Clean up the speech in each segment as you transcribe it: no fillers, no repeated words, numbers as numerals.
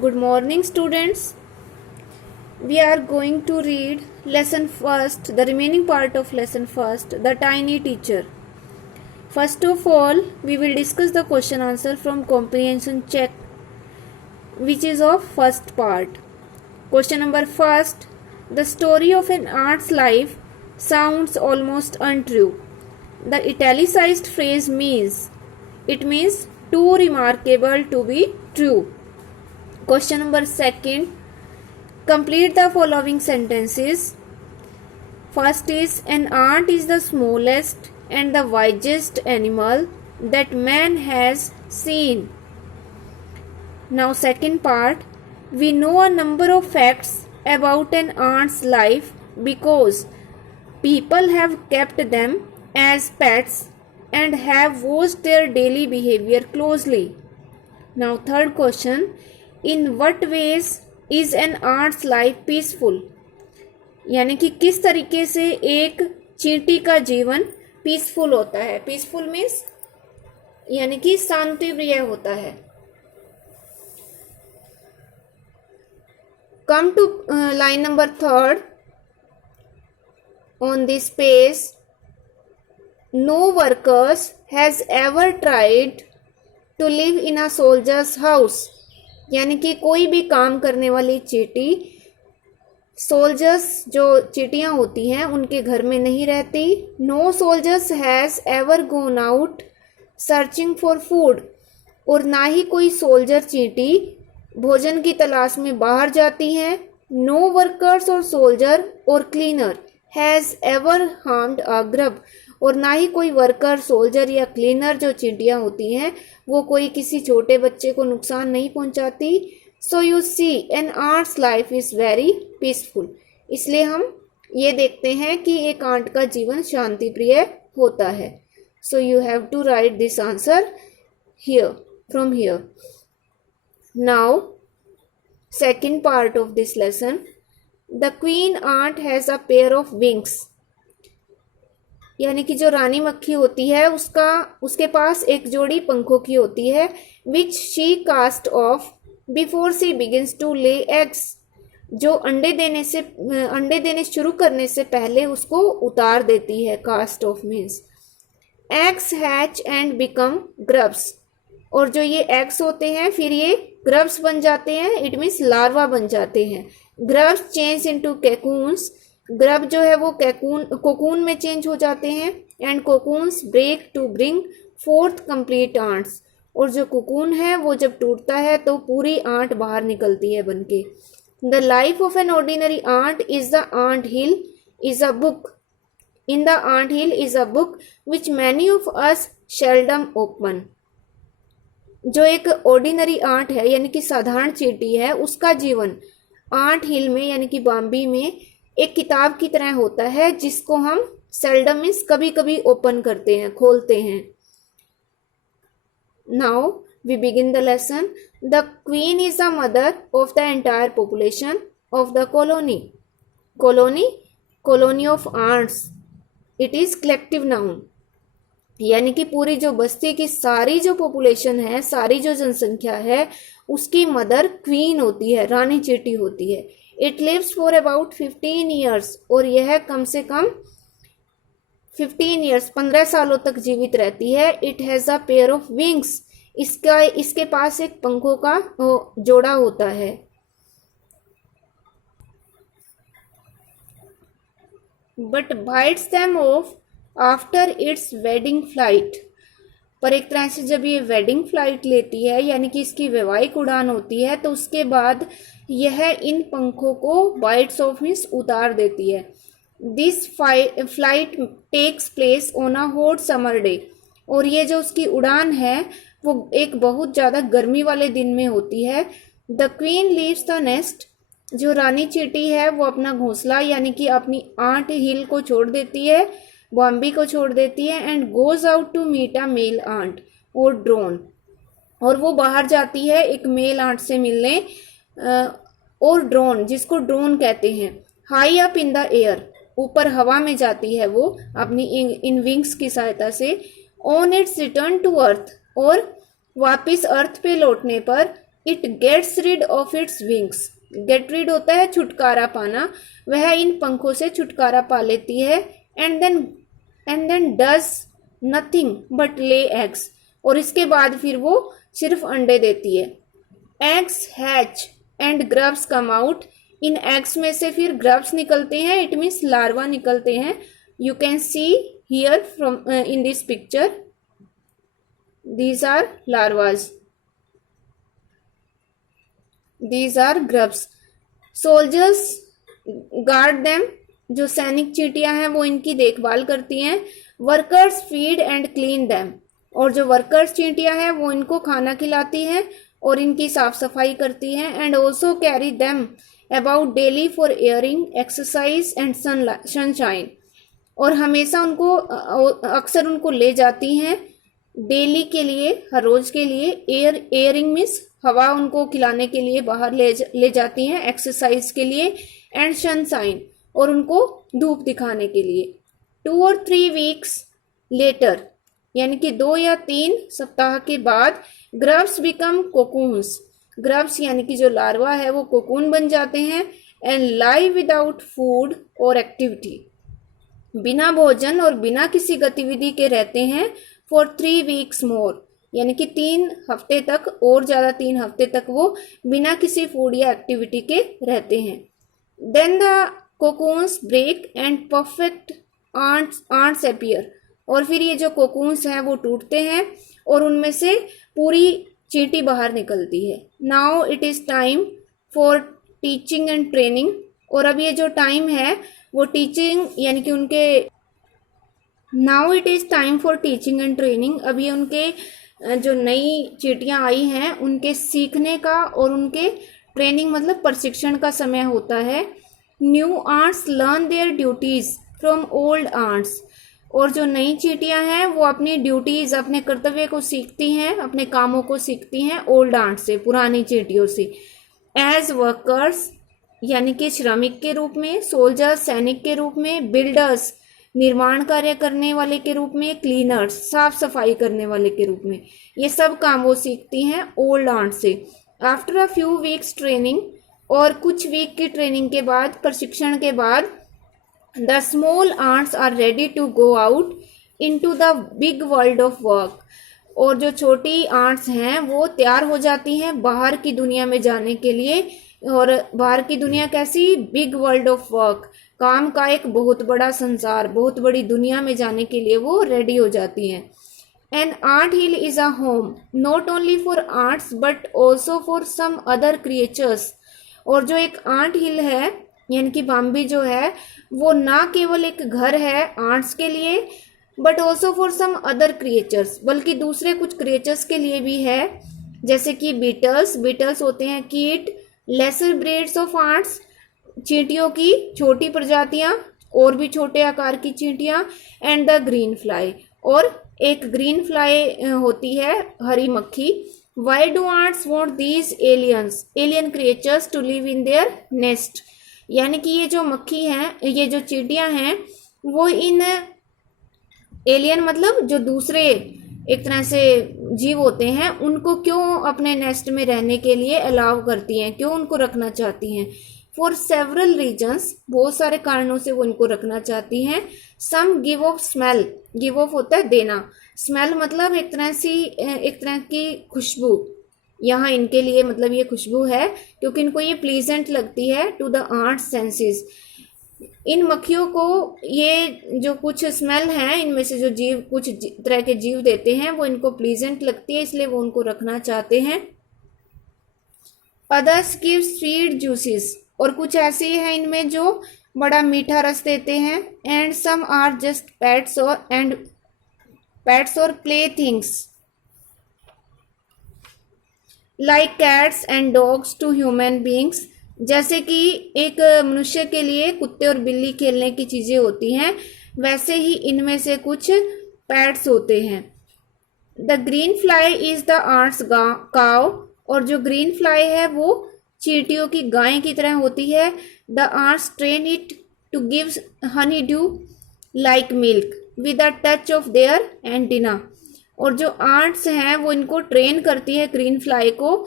Good morning, students. We are going to read lesson first, the remaining part of lesson first, the tiny teacher. First of all, we will discuss the question answer from comprehension check, which is of first part. Question number first, the story of an ant's life sounds almost untrue. The italicized phrase means, it means too remarkable to be true. Question number second, complete the following sentences. First is, an ant is the smallest and the wisest animal that man has seen. Now second part, we know a number of facts about an ant's life because people have kept them as pets and have watched their daily behavior closely. Now third question, in what ways is an ant's life peaceful? यानी कि किस तरीके से एक चींटी का जीवन peaceful होता है. पीसफुल मीन्स यानी कि शांति प्रिय होता है. Come to line number 3 on this page. No workers has ever tried to live in a soldier's house. यानी कि कोई भी काम करने वाली चींटी सोल्जर्स जो चींटियां होती हैं उनके घर में नहीं रहती. No soldiers has ever gone out searching for food. और ना ही कोई सोल्जर चींटी भोजन की तलाश में बाहर जाती हैं. नो वर्कर्स और सोल्जर और cleaner has ever harmed a grub. और ना ही कोई वर्कर, सोल्जर या क्लीनर जो चींटियां होती हैं वो कोई किसी छोटे बच्चे को नुकसान नहीं पहुंचाती. So you see an ant's life is very peaceful. इसलिए हम ये देखते हैं कि एक आंट का जीवन शांति प्रिय होता है. So you have to write this answer here from here. Now second part of this lesson, the queen ant has a pair of wings. यानी कि जो रानी मक्खी होती है उसके पास एक जोड़ी पंखों की होती है. Which she cast off before she begins to lay eggs. जो अंडे देने शुरू करने से पहले उसको उतार देती है. Cast off means eggs hatch and become grubs. और जो ये एग्स होते हैं फिर ये ग्रब्स बन जाते हैं. इट मीन्स लार्वा बन जाते हैं. Grubs change into cocoons. Grub जो है वो कोकून में चेंज हो जाते हैं. And cocoons break to bring forth complete ants. और जो कोकून है वो जब टूटता है तो पूरी आंट बाहर निकलती है बनके. The life of an ordinary ant is the ant hill is a book. In the ant hill is a book which many of us seldom open. जो एक ऑर्डिनरी आंट है यानी कि साधारण चींटी है उसका जीवन आंट हिल में यानी कि बॉम्बे में एक किताब की तरह होता है जिसको हम सेल्डम मीन्स कभी कभी ओपन करते हैं, खोलते हैं. Now we begin the lesson. The queen is the mother of the entire population of the colony. Colony of ants. It is collective noun. यानी कि पूरी जो बस्ती की सारी जो पॉपुलेशन है, सारी जो जनसंख्या है उसकी मदर क्वीन होती है, रानी चींटी होती है. It lives for about 15 years. और यह कम से कम 15 ईयर्स 15 सालों तक जीवित रहती है. It has a pair of wings. इसके पास एक पंखों का जोड़ा होता है. But bytes them of after it's wedding flight. पर एक तरह से जब ये वेडिंग फ्लाइट लेती है यानी कि इसकी वैवाहिक उड़ान होती है तो उसके बाद यह इन पंखों को बाइट्स ऑफ मीन्स उतार देती है. This flight takes place on a hot summer day. और ये जो उसकी उड़ान है वो एक बहुत ज़्यादा गर्मी वाले दिन में होती है. The queen leaves the nest. जो रानी चींटी है वो अपना घोंसला यानी कि अपनी आंट हिल को छोड़ देती है, बॉम्बे को छोड़ देती है. And goes out to meet a male ant और ड्रोन. और वो बाहर जाती है एक मेल आंट से मिलने. और ड्रोन, जिसको ड्रोन कहते हैं, high up in the air, ऊपर हवा में जाती है वो अपनी इन विंग्स की सहायता से. On its return to earth. और वापिस अर्थ पे लौटने पर it gets rid of its wings. Get rid होता है छुटकारा पाना, वह इन पंखों से छुटकारा पा लेती है। And then does nothing but lay eggs, और इसके बाद फिर वो सिर्फ अंडे देती है। Eggs hatch and grubs come out, इन एग्स में से फिर ग्रब्स निकलते हैं, इट मीन्स लार्वा निकलते हैं। You can see here from in this picture, these are larvas, these are grubs. Soldiers guard them, जो सैनिक चींटियां हैं वो इनकी देखभाल करती हैं। Workers feed and clean them, और जो वर्कर्स चींटियां हैं वो इनको खाना खिलाती हैं और इनकी साफ सफाई करती हैं। And also carry them about daily for airing, exercise and sunshine, और हमेशा उनको अक्सर उनको ले जाती हैं डेली के लिए, हर रोज के लिए। एयरिंग मीन्स हवा उनको खिलाने के लिए बाहर ले जाती हैं, एक्सरसाइज के लिए, एंड सनशाइन, और उनको धूप दिखाने के लिए। 2 or 3 weeks लेटर, यानी कि 2 या 3 सप्ताह के बाद, ग्रब्स बिकम कोकून्स, ग्रब्स यानी कि जो लार्वा है वो कोकून बन जाते हैं। एंड लाइव विदाउट फूड और एक्टिविटी, बिना भोजन और बिना किसी गतिविधि के रहते हैं। फॉर 3 weeks मोर, यानी कि 3 हफ्ते तक, और ज़्यादा 3 हफ्ते तक वो बिना किसी फूड या एक्टिविटी के रहते हैं। Then the cocoons break and perfect ants appear, और फिर ये जो कोकून्स हैं वो टूटते हैं और उनमें से पूरी चींटी बाहर निकलती है। Now it is time for teaching and training, और अब ये जो टाइम है वो टीचिंग यानी कि उनके, now it is time for teaching and training, अब ये उनके जो नई चींटियां आई हैं उनके सीखने का और उनके ट्रेनिंग मतलब प्रशिक्षण का समय होता है। New ants learn their duties from old ants, और जो नई चींटियां हैं वो अपनी ड्यूटीज, अपने कर्तव्य को सीखती हैं, अपने कामों को सीखती हैं ओल्ड आंट से, पुरानी चींटियों से। एज वर्कर्स यानी कि श्रमिक के रूप में, सोल्जर्स सैनिक के रूप में, बिल्डर्स निर्माण कार्य करने वाले के रूप में, क्लीनर्स साफ सफाई करने वाले के रूप में, ये सब काम वो सीखती हैं ओल्ड आंट से। After a few weeks training, और कुछ वीक की ट्रेनिंग के बाद, प्रशिक्षण के बाद, the small ants are ready to go out into the big world of work, और जो छोटी आंट्स हैं वो तैयार हो जाती हैं बाहर की दुनिया में जाने के लिए। और बाहर की दुनिया कैसी? बिग वर्ल्ड ऑफ वर्क, काम का एक बहुत बड़ा संसार, बहुत बड़ी दुनिया में जाने के लिए वो रेडी हो जाती हैं। An ant hill is a home not only for ants but also for some other creatures, और जो एक आंट हिल है यानी कि बाम्बी जो है वो ना केवल एक घर है आंट्स के लिए, but also for some other creatures, बल्कि दूसरे कुछ क्रिएचर्स के लिए भी है, जैसे कि बीटल्स, बीटल्स होते हैं कीट, लेसर ब्रीड्स ऑफ आंट्स, चींटियों की छोटी प्रजातियां और भी छोटे आकार की चींटियां, एंड द ग्रीन फ्लाई, और एक ग्रीन फ्लाई होती है हरी मक्खी। Why do ants want these alien creatures to live in their nest, यानी कि ये जो मक्खी हैं, ये जो चींटियां हैं, वो इन एलियन मतलब जो दूसरे एक तरह से जीव होते हैं उनको क्यों अपने नेस्ट में रहने के लिए अलाउ करती हैं, क्यों उनको रखना चाहती हैं? फॉर सेवरल रीजन्स, बहुत सारे कारणों से वो इनको रखना चाहती हैं। Some give off smell, give off होता है देना, स्मेल मतलब एक तरह की खुशबू, यहाँ इनके लिए मतलब ये खुशबू है क्योंकि इनको ये प्लीजेंट लगती है टू द आंट सेंसेस। इन मक्खियों को ये जो कुछ स्मेल है, इनमें से जो जीव कुछ तरह के जीव देते हैं वो इनको प्लीजेंट लगती है, इसलिए वो उनको रखना चाहते हैं। अदर्स गिव स्वीट जूसेस, और कुछ ऐसे हैं इनमें जो बड़ा मीठा रस देते हैं। And some are just pets और play things like cats and dogs to human beings, जैसे कि एक मनुष्य के लिए कुत्ते और बिल्ली खेलने की चीजें होती हैं, वैसे ही इनमें से कुछ पेट्स होते हैं। The green fly is the ants cow, और जो ग्रीन फ्लाई है वो चींटियों की गाय की तरह होती है। The ants train it to give honey dew like milk with a touch of their antenna, और जो आंट्स हैं वो इनको ट्रेन करती है ग्रीन फ्लाई को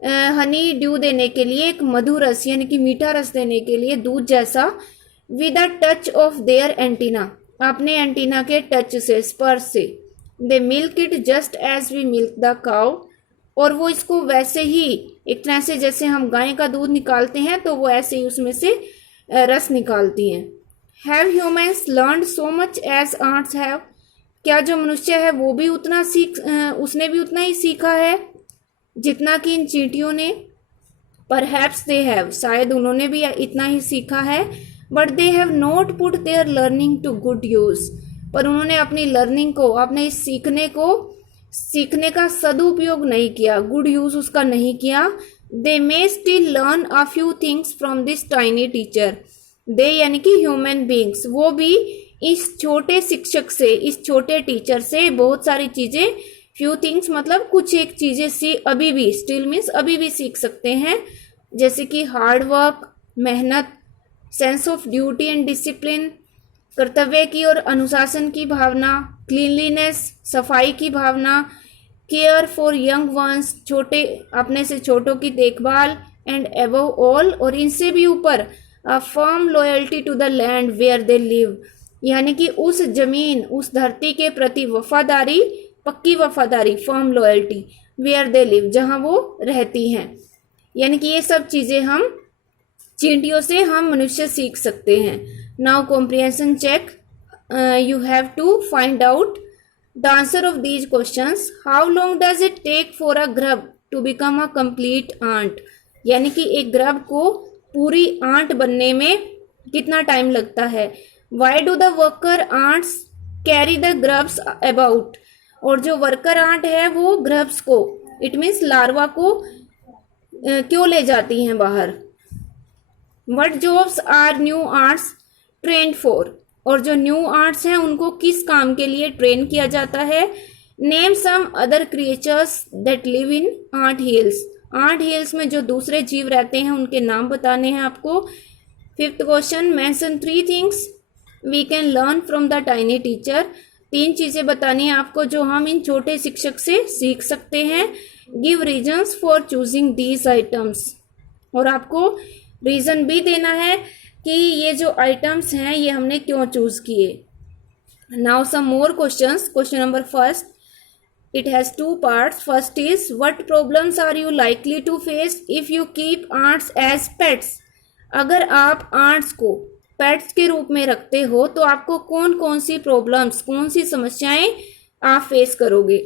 हनी ड्यू देने के लिए, एक मधु रस यानी कि मीठा रस देने के लिए, दूध जैसा, with a touch of their antenna, अपने एंटीना के टच से, स्पर्श से, they milk it just as we milk the cow, और वो इसको वैसे ही, एक तरह से जैसे हम गाय का दूध निकालते हैं तो वो ऐसे ही उसमें से रस निकालती हैं। Have humans learn so much as ants have, क्या जो मनुष्य है वो भी उतना उसने भी उतना ही सीखा है जितना कि इन चींटियों ने। परहैप्स दे हैव, शायद उन्होंने भी इतना ही सीखा है। But they have not put their learning to good use, पर उन्होंने अपनी लर्निंग को, अपने इस सीखने का सदुपयोग नहीं किया, गुड यूज उसका नहीं किया। They may still learn a few things from this tiny teacher, they यानी कि ह्यूमन बींग्स, वो भी इस छोटे शिक्षक से, इस छोटे टीचर से बहुत सारी चीजें, फ्यू थिंग्स मतलब कुछ एक चीजें अभी भी, स्टिल मीन्स अभी भी सीख सकते हैं, जैसे कि हार्ड वर्क, मेहनत, sense of duty and discipline, कर्तव्य की और अनुशासन की भावना, क्लीनलीनेस, सफाई की भावना, केयर फॉर यंग वंस, छोटे, अपने से छोटों की देखभाल, एंड अबव ऑल, और इनसे भी ऊपर, a firm loyalty to the land where they live, यानी कि उस जमीन, उस धरती के प्रति वफादारी, पक्की वफादारी, firm loyalty, where they live, जहां वो रहती हैं। यानी कि ये सब चीजें हम चींटियों से, हम मनुष्य सीख सकते हैं। Now comprehension check, you have to find out the answer of these questions. How long does it take for a grub to become a complete ant, यानी कि एक ग्रब को पूरी आंट बनने में कितना टाइम लगता है। Why do the worker ants carry the grubs about, और जो वर्कर आंट है वो ग्रब्स को, इट मीन्स लार्वा को क्यों ले जाती हैं बाहर। What jobs are new ants trained for, और जो न्यू आर्ट्स हैं उनको किस काम के लिए ट्रेन किया जाता है। Name some other creatures that live in ant hills, ant hills में जो दूसरे जीव रहते हैं उनके नाम बताने हैं आपको। Fifth question, mention 3 things we can learn from the tiny teacher, 3 चीजें बतानी है आपको जो हम इन छोटे शिक्षक से सीख सकते हैं। Give reasons for choosing these items, और आपको रीजन भी देना है कि ये जो आइटम्स हैं ये हमने क्यों चूज किए। Now some more questions. Question number first, it has 2 parts. First is, what problems are you likely to face if you keep ants as pets, अगर आप ants को पेट्स के रूप में रखते हो तो आपको कौन कौन सी प्रॉब्लम्स, कौन सी समस्याएं आप फेस करोगे।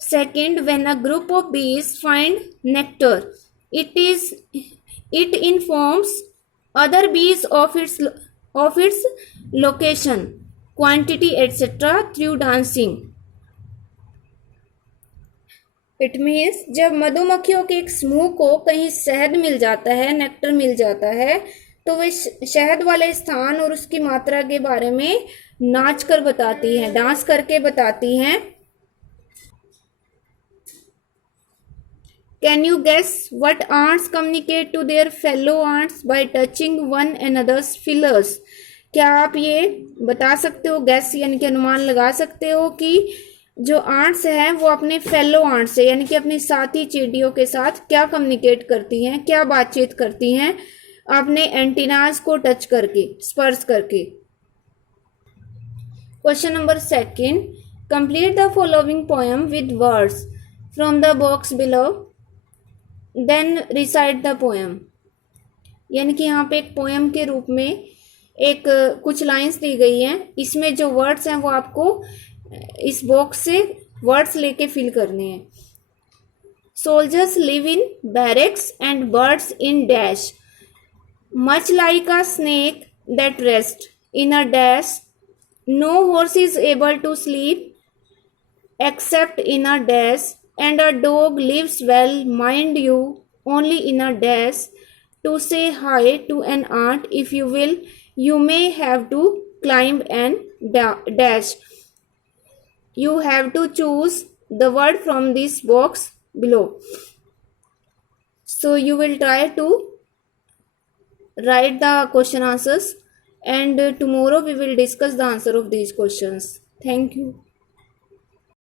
Second, when a group of bees find nectar, it informs other bees of its location, quantity etcetera through dancing. It means जब मधुमक्खियों के एक समूह को कहीं शहद मिल जाता है, नेक्टर मिल जाता है, तो वे शहद वाले स्थान और उसकी मात्रा के बारे में नाच कर बताती हैं, डांस करके बताती हैं। Can you guess what ants communicate to their fellow ants by touching one another's feelers, क्या आप ये बता सकते हो, गैस यानी कि अनुमान लगा सकते हो कि जो आंट्स हैं वो अपने फेलो आंट्स से, यानी कि अपनी साथी चींटियों के साथ क्या कम्युनिकेट करती हैं, क्या बातचीत करती हैं, अपने एंटीनाज को टच करके, स्पर्श करके। Question number second, complete the following poem with words from the box below, then recite the poem, यानी कि यहाँ पे एक पोएम के रूप में एक कुछ लाइंस दी गई हैं, इसमें जो वर्ड्स हैं वो आपको इस बॉक्स से वर्ड्स लेके फिल करने हैं। Soldiers live in barracks and birds in dash, much like a snake that rest in a dash, no horse is able to sleep except in a dash, and a dog lives well mind you only in a dash, to say hi to an ant if you will you may have to climb an dash, you have to choose the word from this box below. So you will try to write the question answers, and tomorrow we will discuss the answer of these questions. Thank you.